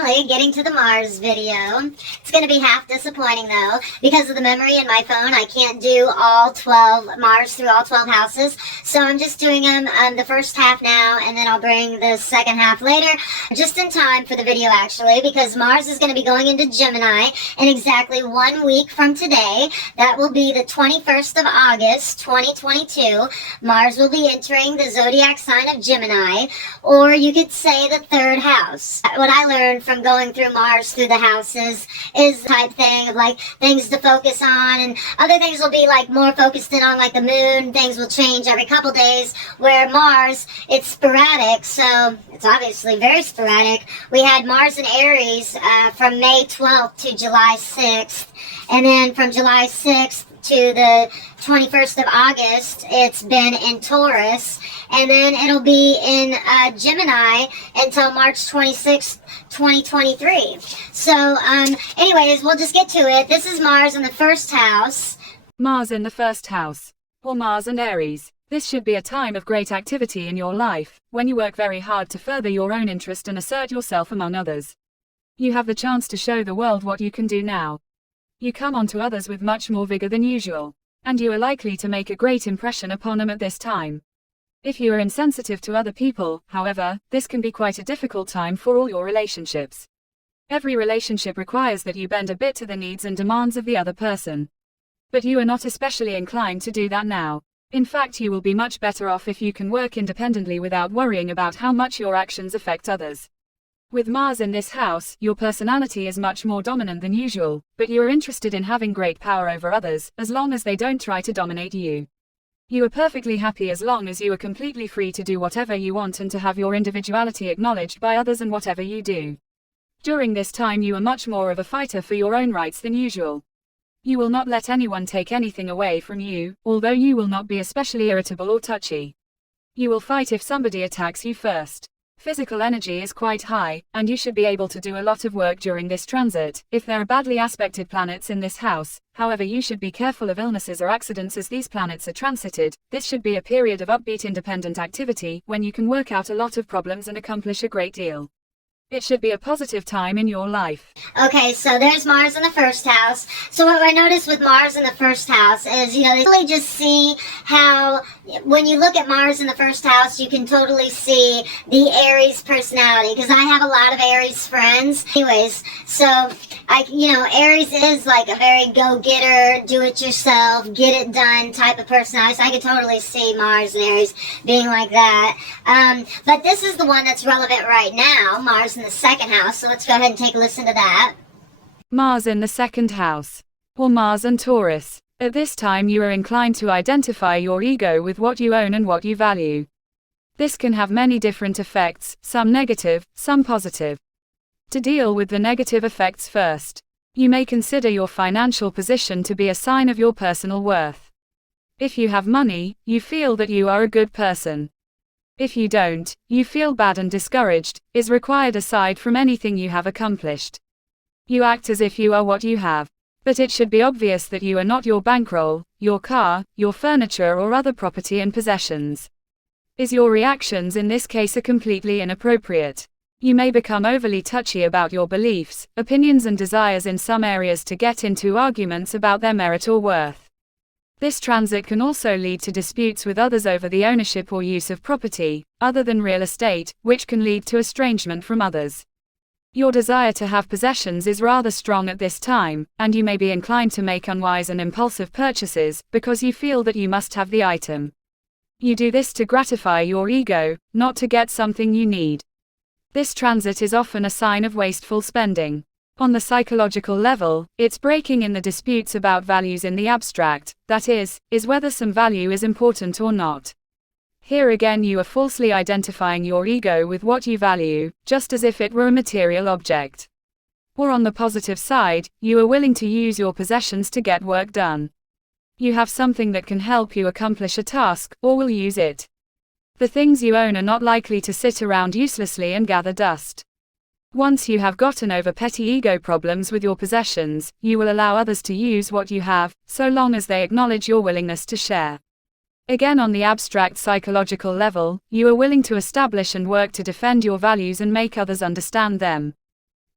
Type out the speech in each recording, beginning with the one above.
finally getting to the Mars video. It's going to be half disappointing though, because of the memory in my phone. I can't do all 12 Mars through all 12 houses, so I'm just doing them the first half now, and then I'll bring the second half later, just in time for the video actually, because Mars is going to be going into Gemini in exactly 1 week from today. That will be the 21st of August, 2022. Mars will be entering the zodiac sign of Gemini, or you could say the third house. What I learned from going through Mars through the houses is the type thing of like things to focus on, and other things will be like more focused in on like the moon. Things will change every couple days, where Mars, it's sporadic, so it's obviously very sporadic. We had Mars in Aries from May 12th to July 6th, and then from July 6th to the 21st of August, it's been in Taurus, and then it'll be in Gemini until March 26th, 2023. So, anyways, we'll just get to it. This is Mars in the first house. Mars in the first house, or Mars and Aries. This should be a time of great activity in your life, when you work very hard to further your own interest and assert yourself among others. You have the chance to show the world what you can do now. You come onto others with much more vigor than usual, and you are likely to make a great impression upon them at this time. If you are insensitive to other people, however, this can be quite a difficult time for all your relationships. Every relationship requires that you bend a bit to the needs and demands of the other person. But you are not especially inclined to do that now. In fact, you will be much better off if you can work independently without worrying about how much your actions affect others. With Mars in this house, your personality is much more dominant than usual, but you are interested in having great power over others, as long as they don't try to dominate you. You are perfectly happy as long as you are completely free to do whatever you want and to have your individuality acknowledged by others in whatever you do. During this time you are much more of a fighter for your own rights than usual. You will not let anyone take anything away from you, although you will not be especially irritable or touchy. You will fight if somebody attacks you first. Physical energy is quite high, and you should be able to do a lot of work during this transit, if there are badly aspected planets in this house. However, you should be careful of illnesses or accidents as these planets are transited. This should be a period of upbeat independent activity, when you can work out a lot of problems and accomplish a great deal. It should be a positive time in your life. Okay, so there's Mars in the first house. So what I noticed with Mars in the first house is, you really just see how, when you look at Mars in the first house, you can totally see the Aries personality, because I have a lot of Aries friends. Anyways, so Aries is like a very go-getter, do-it-yourself, get-it-done type of personality. So I could totally see Mars and Aries being like that. But this is the one that's relevant right now, Mars in the second house, so let's go ahead and take a listen to that. Mars in the second house, or Mars and Taurus. At this time you are inclined to identify your ego with what you own and what you value. This can have many different effects, some negative, some positive. To deal with the negative effects first, you may consider your financial position to be a sign of your personal worth. If you have money, you feel that you are a good person. If you don't, you feel bad and discouraged, is required aside from anything you have accomplished. You act as if you are what you have. But it should be obvious that you are not your bankroll, your car, your furniture or other property and possessions. Your reactions in this case are completely inappropriate. You may become overly touchy about your beliefs, opinions and desires in some areas to get into arguments about their merit or worth. This transit can also lead to disputes with others over the ownership or use of property, other than real estate, which can lead to estrangement from others. Your desire to have possessions is rather strong at this time, and you may be inclined to make unwise and impulsive purchases, because you feel that you must have the item. You do this to gratify your ego, not to get something you need. This transit is often a sign of wasteful spending. On the psychological level, it's breaking in the disputes about values in the abstract, that is whether some value is important or not. Here again you are falsely identifying your ego with what you value, just as if it were a material object. Or on the positive side, you are willing to use your possessions to get work done. You have something that can help you accomplish a task, or will use it. The things you own are not likely to sit around uselessly and gather dust. Once you have gotten over petty ego problems with your possessions, you will allow others to use what you have, so long as they acknowledge your willingness to share. Again, on the abstract psychological level, you are willing to establish and work to defend your values and make others understand them.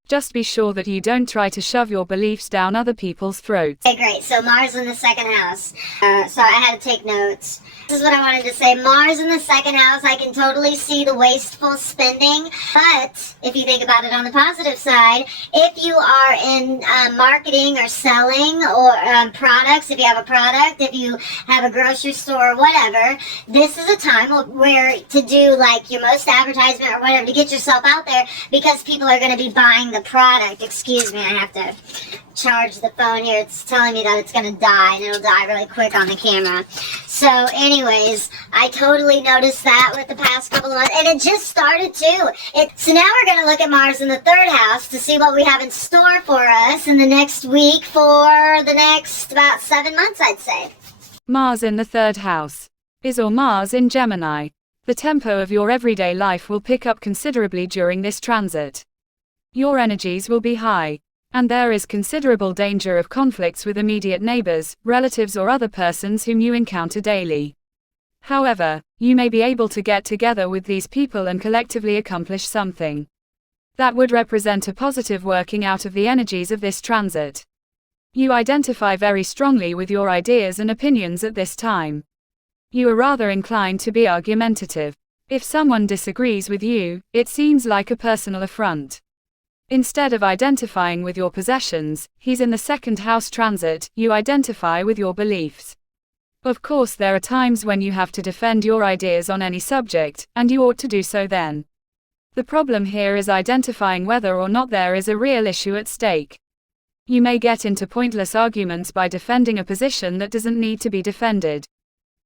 Just be sure that you don't try to shove your beliefs down other people's throats. Okay, great. So Mars in the second house. Sorry, I had to take notes. This is what I wanted to say. Mars in the second house, I can totally see the wasteful spending. But if you think about it on the positive side, if you are in marketing or selling or products, if you have a product, if you have a grocery store or whatever, this is a time where to do like your most advertisement or whatever to get yourself out there, because people are going to be buying the product. Excuse me, I have to charge the phone here. It's telling me that it's going to die, and it'll die really quick on the camera. So anyways, I totally noticed that with the past couple of months, and it just started too. So now we're going to look at Mars in the third house to see what we have in store for us in the next week for the next about 7 months, I'd say. Mars in the third house. Is or Mars in Gemini. The tempo of your everyday life will pick up considerably during this transit. Your energies will be high, and there is considerable danger of conflicts with immediate neighbors, relatives or other persons whom you encounter daily. However, you may be able to get together with these people and collectively accomplish something that would represent a positive working out of the energies of this transit. You identify very strongly with your ideas and opinions at this time. You are rather inclined to be argumentative. If someone disagrees with you, it seems like a personal affront. Instead of identifying with your possessions, he's in the second house transit, you identify with your beliefs. Of course, there are times when you have to defend your ideas on any subject, and you ought to do so then. The problem here is identifying whether or not there is a real issue at stake. You may get into pointless arguments by defending a position that doesn't need to be defended.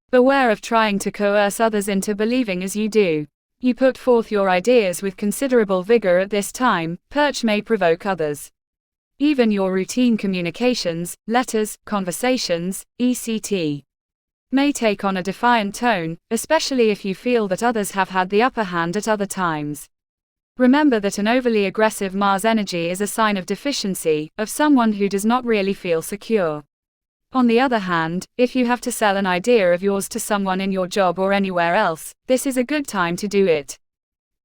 Beware of trying to coerce others into believing as you do. You put forth your ideas with considerable vigor at this time, which may provoke others. Even your routine communications, letters, conversations, etc., may take on a defiant tone, especially if you feel that others have had the upper hand at other times. Remember that an overly aggressive Mars energy is a sign of deficiency, of someone who does not really feel secure. On the other hand, if you have to sell an idea of yours to someone in your job or anywhere else, this is a good time to do it.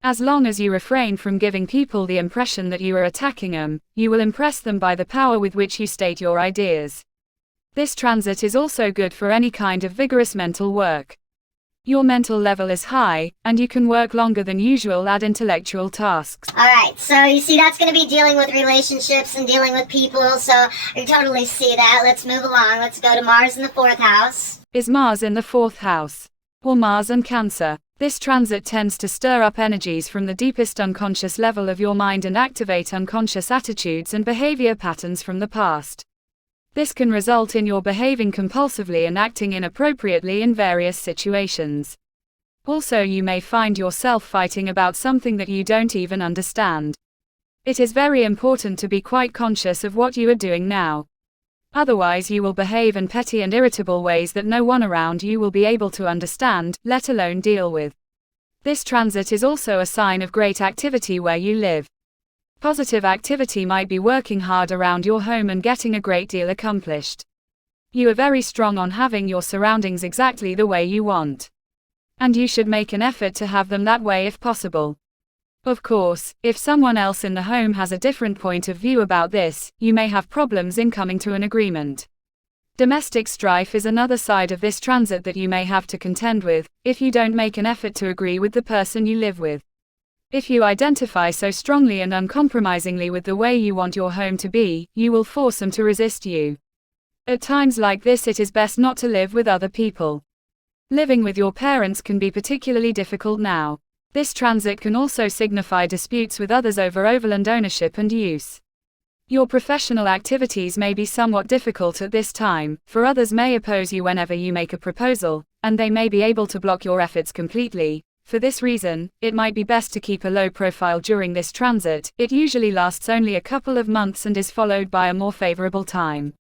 As long as you refrain from giving people the impression that you are attacking them, you will impress them by the power with which you state your ideas. This transit is also good for any kind of vigorous mental work. Your mental level is high, and you can work longer than usual at intellectual tasks. Alright, so you see that's going to be dealing with relationships and dealing with people, so I totally see that. Let's move along. Let's go to Mars in the fourth house. Is Mars in the fourth house? Or Mars and Cancer? This transit tends to stir up energies from the deepest unconscious level of your mind and activate unconscious attitudes and behavior patterns from the past. This can result in your behaving compulsively and acting inappropriately in various situations. Also, you may find yourself fighting about something that you don't even understand. It is very important to be quite conscious of what you are doing now. Otherwise, you will behave in petty and irritable ways that no one around you will be able to understand, let alone deal with. This transit is also a sign of great activity where you live. Positive activity might be working hard around your home and getting a great deal accomplished. You are very strong on having your surroundings exactly the way you want. And you should make an effort to have them that way if possible. Of course, if someone else in the home has a different point of view about this, you may have problems in coming to an agreement. Domestic strife is another side of this transit that you may have to contend with, if you don't make an effort to agree with the person you live with. If you identify so strongly and uncompromisingly with the way you want your home to be, you will force them to resist you. At times like this, it is best not to live with other people. Living with your parents can be particularly difficult now. This transit can also signify disputes with others over overland ownership and use. Your professional activities may be somewhat difficult at this time, for others may oppose you whenever you make a proposal, and they may be able to block your efforts completely. For this reason, it might be best to keep a low profile during this transit. It usually lasts only a couple of months and is followed by a more favorable time.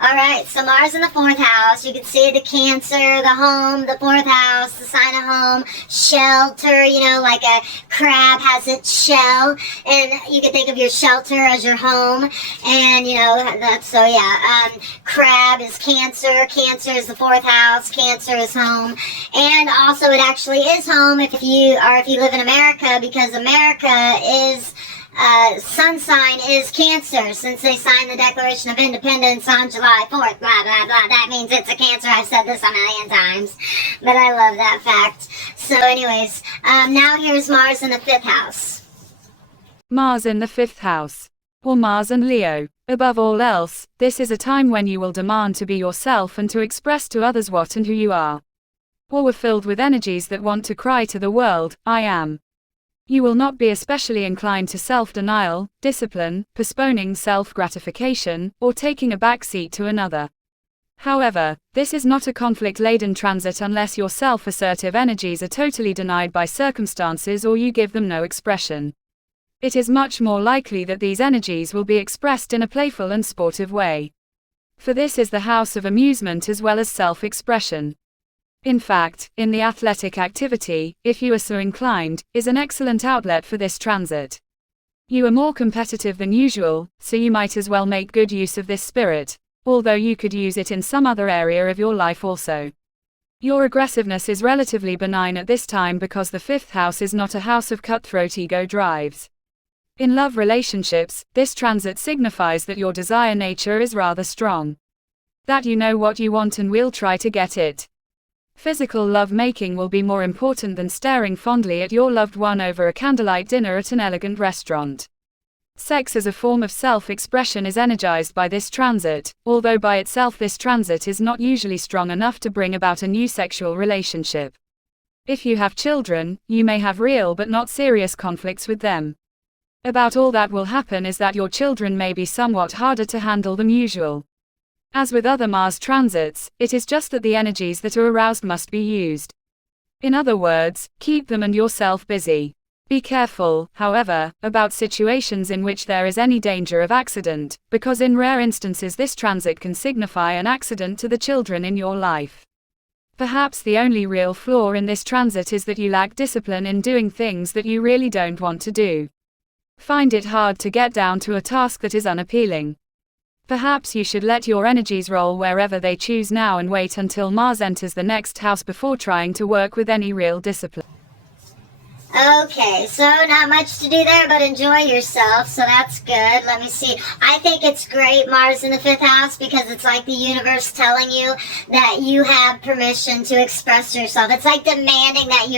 Alright, so Mars in the fourth house, you can see the Cancer, the home, the fourth house, the sign of home, shelter, like a crab has its shell, and you can think of your shelter as your home, and crab is Cancer, Cancer is the fourth house, Cancer is home, and also it actually is home if you live in America, because America is sun sign is Cancer, since they signed the Declaration of Independence on July 4th, blah, blah, blah. That means it's a Cancer. I've said this a million times, but I love that fact. So anyways, now here's Mars in the 5th house. Mars in the 5th house, or Mars and Leo. Above all else, this is a time when you will demand to be yourself and to express to others what and who you are. Or were filled with energies that want to cry to the world, I am. You will not be especially inclined to self-denial, discipline, postponing self-gratification, or taking a back seat to another. However, this is not a conflict-laden transit unless your self-assertive energies are totally denied by circumstances or you give them no expression. It is much more likely that these energies will be expressed in a playful and sportive way. For this is the house of amusement as well as self-expression. In fact, in the athletic activity, if you are so inclined, is an excellent outlet for this transit. You are more competitive than usual, so you might as well make good use of this spirit, although you could use it in some other area of your life also. Your aggressiveness is relatively benign at this time because the 5th house is not a house of cutthroat ego drives. In love relationships, this transit signifies that your desire nature is rather strong. That you know what you want and will try to get it. Physical love-making will be more important than staring fondly at your loved one over a candlelight dinner at an elegant restaurant. Sex as a form of self-expression is energized by this transit, although by itself this transit is not usually strong enough to bring about a new sexual relationship. If you have children, you may have real but not serious conflicts with them. About all that will happen is that your children may be somewhat harder to handle than usual. As with other Mars transits, it is just that the energies that are aroused must be used. In other words, keep them and yourself busy. Be careful, however, about situations in which there is any danger of accident, because in rare instances this transit can signify an accident to the children in your life. Perhaps the only real flaw in this transit is that you lack discipline in doing things that you really don't want to do. Find it hard to get down to a task that is unappealing. Perhaps you should let your energies roll wherever they choose now and wait until Mars enters the next house before trying to work with any real discipline. Okay, so not much to do there but enjoy yourself, so that's good. Let me see. I think it's great, Mars in the 5th house, because it's like the universe telling you that you have permission to express yourself. It's like demanding that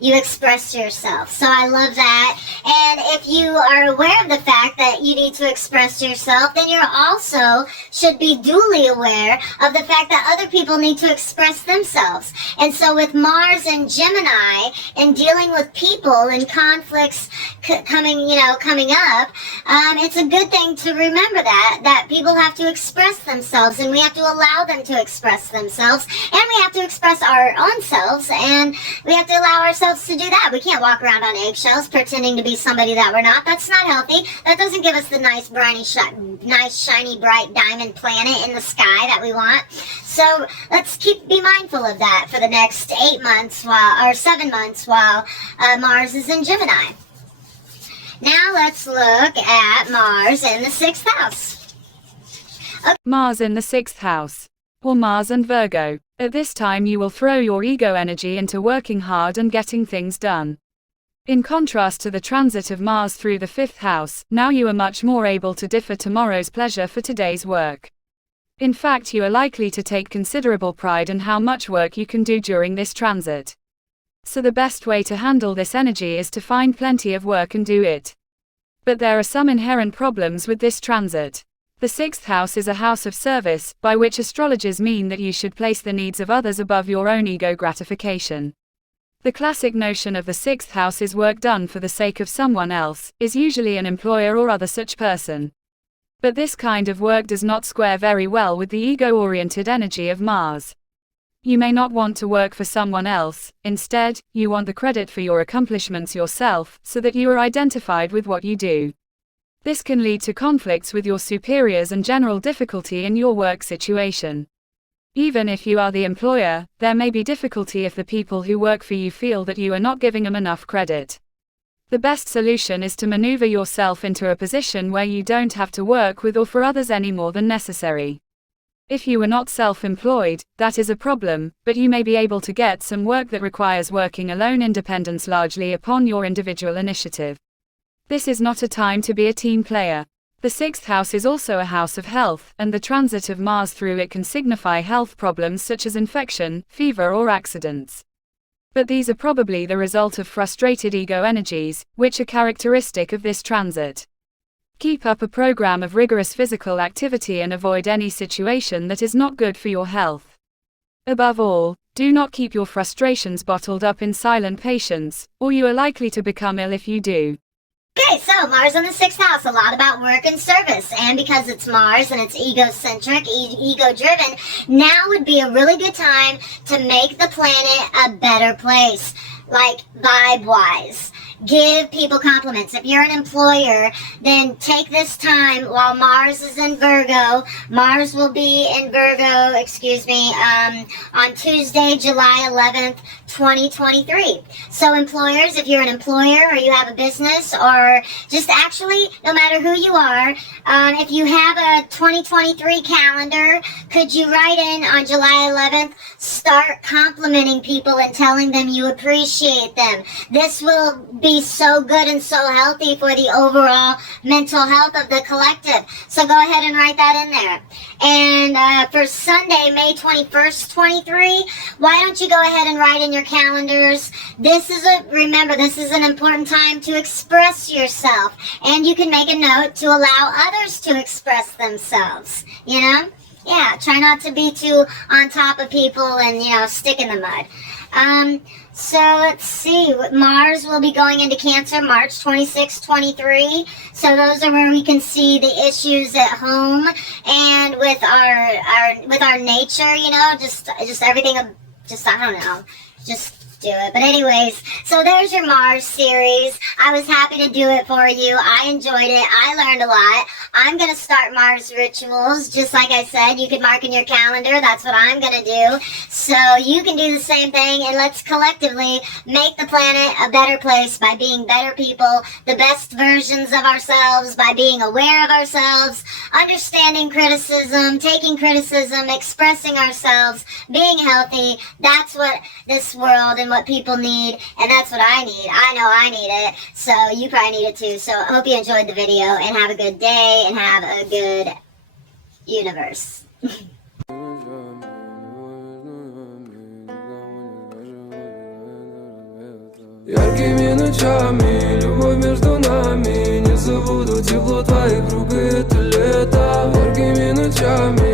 you express yourself. So I love that. And if you are aware of the fact that you need to express yourself, then you also should be duly aware of the fact that other people need to express themselves. And so with Mars and Gemini and dealing with people and conflicts coming up, it's a good thing to remember that people have to express themselves, and we have to allow them to express themselves, and we have to express our own selves, and we have to allow ourselves to do that. We can't walk around on eggshells pretending to be somebody that we're not. That's not healthy. That doesn't give us the nice, shiny, bright diamond planet in the sky that we want. So let's be mindful of that for the next 7 months while Mars is in Gemini. Now let's look at Mars in the 6th house. Okay. Mars in the 6th house, or Mars and Virgo. At this time you will throw your ego energy into working hard and getting things done. In contrast to the transit of Mars through the 5th house, now you are much more able to differ tomorrow's pleasure for today's work. In fact, you are likely to take considerable pride in how much work you can do during this transit. So the best way to handle this energy is to find plenty of work and do it. But there are some inherent problems with this transit. The 6th house is a house of service, by which astrologers mean that you should place the needs of others above your own ego gratification. The classic notion of the 6th house is work done for the sake of someone else, is usually an employer or other such person. But this kind of work does not square very well with the ego-oriented energy of Mars. You may not want to work for someone else, instead, you want the credit for your accomplishments yourself, so that you are identified with what you do. This can lead to conflicts with your superiors and general difficulty in your work situation. Even if you are the employer, there may be difficulty if the people who work for you feel that you are not giving them enough credit. The best solution is to maneuver yourself into a position where you don't have to work with or for others any more than necessary. If you are not self-employed, that is a problem, but you may be able to get some work that requires working alone, independence largely upon your individual initiative. This is not a time to be a team player. The sixth house is also a house of health, and the transit of Mars through it can signify health problems such as infection, fever, or accidents. But these are probably the result of frustrated ego energies, which are characteristic of this transit. Keep up a program of rigorous physical activity and avoid any situation that is not good for your health. Above all, do not keep your frustrations bottled up in silent patience, or you are likely to become ill if you do. Okay, so Mars in the sixth house, a lot about work and service. And because it's Mars and it's egocentric, ego-driven, now would be a really good time to make the planet a better place, like vibe-wise. Give people compliments. If you're an employer, then take this time while Mars is in Virgo. Mars will be in Virgo, on Tuesday, July 11th, 2023. So employers, if you're an employer or you have a business or just actually, no matter who you are, if you have a 2023 calendar, could you write in on July 11th, start complimenting people and telling them you appreciate them. This will be so good and so healthy for the overall mental health of the collective. So go ahead and write that in there. And for Sunday, May 21st, 23, why don't you go ahead and write in your calendars. Remember, this is an important time to express yourself. And you can make a note to allow others to express themselves, you know? Yeah, try not to be too on top of people and, stick in the mud. So let's see, Mars will be going into Cancer March 26, 23. So those are where we can see the issues at home and with our nature, just everything, I don't know, just do it. But anyways, so there's your Mars series. I was happy to do it for you. I enjoyed it. I learned a lot. I'm going to start Mars rituals. Just like I said, you can mark in your calendar. That's what I'm going to do. So you can do the same thing, and let's collectively make the planet a better place by being better people, the best versions of ourselves, by being aware of ourselves, understanding criticism, taking criticism, expressing ourselves, being healthy. That's what this world and what people need, and that's what I need. I know I need it, so you probably need it too. So I hope you enjoyed the video, and have a good day, and have a good universe. Яркими ночами, любовь между нами. Не забуду тепло твоих рук, и это лето. Яркими ночами.